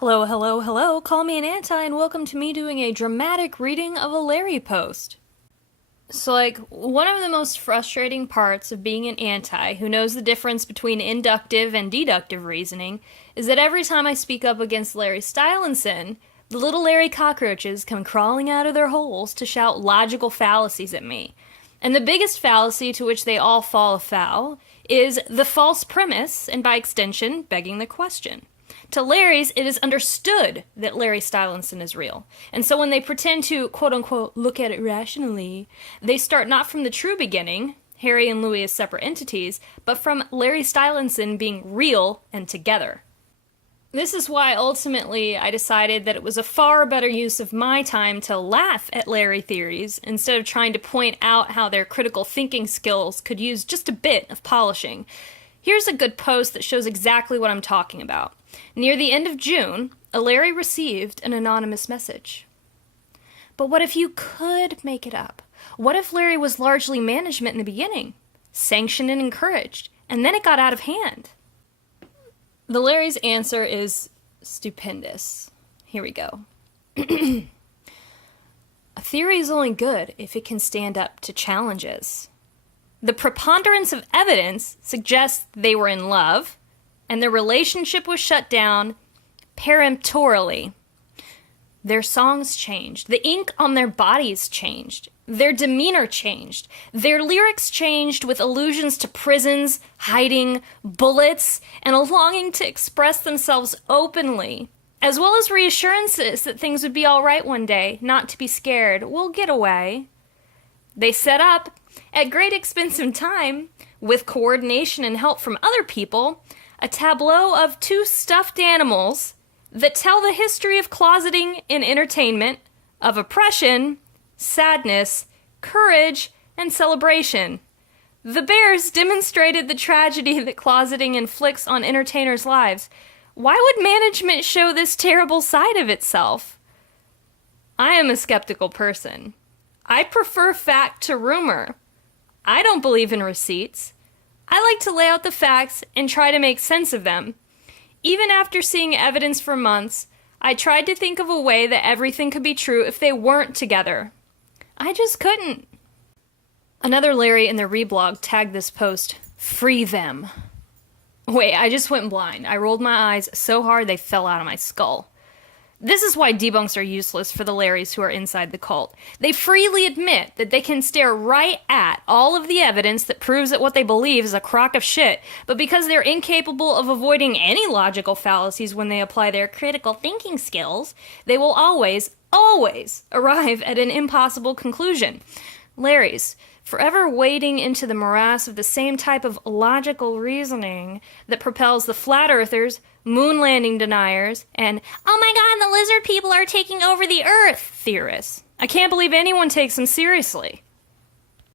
Hello, hello, hello, call me an anti and welcome to me doing a dramatic reading of a Larry post. So, one of the most frustrating parts of being an anti who knows the difference between inductive and deductive reasoning is that every time I speak up against Larry Stylinson, the little Larry cockroaches come crawling out of their holes to shout logical fallacies at me. And the biggest fallacy to which they all fall afoul is the false premise, and by extension, begging the question. To Larry's, it is understood that Larry Stylinson is real. And so when they pretend to, quote-unquote, look at it rationally, they start not from the true beginning, Harry and Louis as separate entities, but from Larry Stylinson being real and together. This is why ultimately I decided that it was a far better use of my time to laugh at Larry theories instead of trying to point out how their critical thinking skills could use just a bit of polishing. Here's a good post that shows exactly what I'm talking about. Near the end of June, a Larry received an anonymous message. But what if you could make it up? What if Larry was largely management in the beginning, sanctioned and encouraged, and then it got out of hand? The Larry's answer is stupendous. Here we go. A theory is only good if it can stand up to challenges. The preponderance of evidence suggests they were in love, and their relationship was shut down peremptorily. Their songs changed. The ink on their bodies changed. Their demeanor changed. Their lyrics changed with allusions to prisons, hiding, bullets, and a longing to express themselves openly, as well as reassurances that things would be all right one day, not to be scared. We'll get away. They set up, at great expense of time, with coordination and help from other people, a tableau of two stuffed animals that tell the history of closeting in entertainment, of oppression, sadness, courage, and celebration. The bears demonstrated the tragedy that closeting inflicts on entertainers' lives. Why would management show this terrible side of itself? I am a skeptical person. I prefer fact to rumor. I don't believe in receipts. I like to lay out the facts and try to make sense of them. Even after seeing evidence for months, I tried to think of a way that everything could be true if they weren't together. I just couldn't. Another Larry in their reblog tagged this post, "Free them." Wait, I just went blind. I rolled my eyes so hard they fell out of my skull. This is why debunks are useless for the Larrys who are inside the cult. They freely admit that they can stare right at all of the evidence that proves that what they believe is a crock of shit, but because they're incapable of avoiding any logical fallacies when they apply their critical thinking skills, they will always arrive at an impossible conclusion. Larrys, forever wading into the morass of the same type of logical reasoning that propels the flat earthers, moon landing deniers, and, oh my god, the lizard people are taking over the earth theorists. I can't believe anyone takes them seriously.